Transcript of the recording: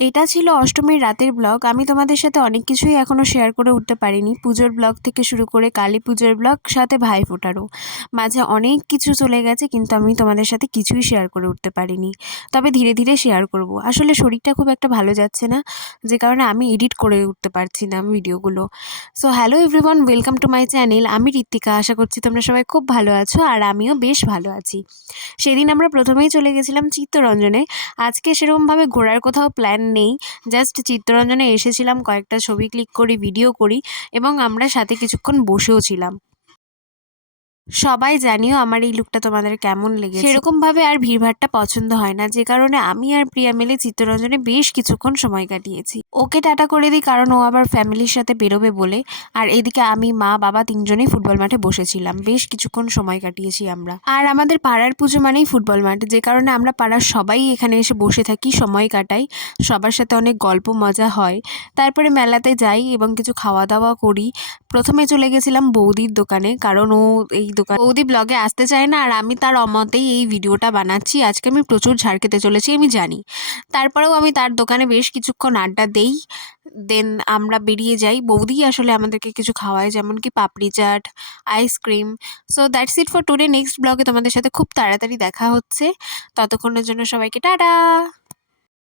এটা ছিল অষ্টমীর রাতের ব্লগ। আমি তোমাদের সাথে অনেক কিছুই এখনও শেয়ার করে উঠতে পারিনি। পুজোর ব্লগ থেকে শুরু করে কালী পুজোর ব্লগ, সাথে ভাইফোঁটারও মাঝে অনেক কিছু চলে গেছে, কিন্তু আমি তোমাদের সাথে কিছুই শেয়ার করে উঠতে পারিনি। তবে ধীরে ধীরে শেয়ার করব। আসলে শরীরটা খুব একটা ভালো যাচ্ছে না, যে কারণে আমি এডিট করে উঠতে পারছি না ভিডিওগুলো। So hello everyone, welcome to my channel. আমি ঋত্বিকা। আশা করছি তোমরা সবাই খুব ভালো আছো, আর আমিও বেশ ভালো আছি। সেদিন আমরা প্রথমেই চলে গেছিলাম চিত্তরঞ্জনে। আজকে সেরকমভাবে ঘোরার কোথাও প্ল্যান নেই, জাস্ট চিত্তরঞ্জনে এসেছিলাম, কয়েকটা ছবি ক্লিক করি, ভিডিও করি, এবং আমরা সাথে কিছুক্ষণ বসেও ছিলাম। সবাই জানিও আমার এই লুকটা তোমাদের কেমন লেগেছে। সেরকমভাবে আর ভিড়ভাড়টা পছন্দ হয় না, যে কারণে আমি আর প্রিয়া মিলে চিত্তরঞ্জনে বেশ কিছুক্ষণ সময় কাটিয়েছি। ওকে টাটা করে দিই, কারণ ও আবার ফ্যামিলির সাথে বেরোবে বলে। আর এদিকে আমি, মা, বাবা তিনজনেই ফুটবল মাঠে বসেছিলাম, বেশ কিছুক্ষণ সময় কাটিয়েছি আমরা। আর আমাদের পাড়ার পুজো মানেই ফুটবল মাঠ, যে কারণে আমরা পাড়ার সবাই এখানে এসে বসে থাকি, সময় কাটাই, সবার সাথে অনেক গল্প মজা হয়। তারপরে মেলাতে যাই এবং কিছু খাওয়া দাওয়া করি। প্রথমে চলে গেছিলাম বৌদির দোকানে, কারণ ও এই বৌদি ব্লগে আসতে চায় না, আর আমি তার অমতেই এই ভিডিওটা বানাচ্ছি। আজকে আমি প্রচুর ঝাড় খেতে চলেছি, আমি জানি। তারপরেও আমি তার দোকানে বেশ কিছুক্ষণ আড্ডা দেই, দেন আমরা বেরিয়ে যাই। বৌদি আসলে আমাদেরকে কিছু খাওয়ায়, যেমন কি papdi chaat, ice cream. So that's it for today. Next ব্লগে তোমাদের সাথে খুব তাড়াতাড়ি দেখা হচ্ছে। ততক্ষণের জন্য সবাইকে টাটা।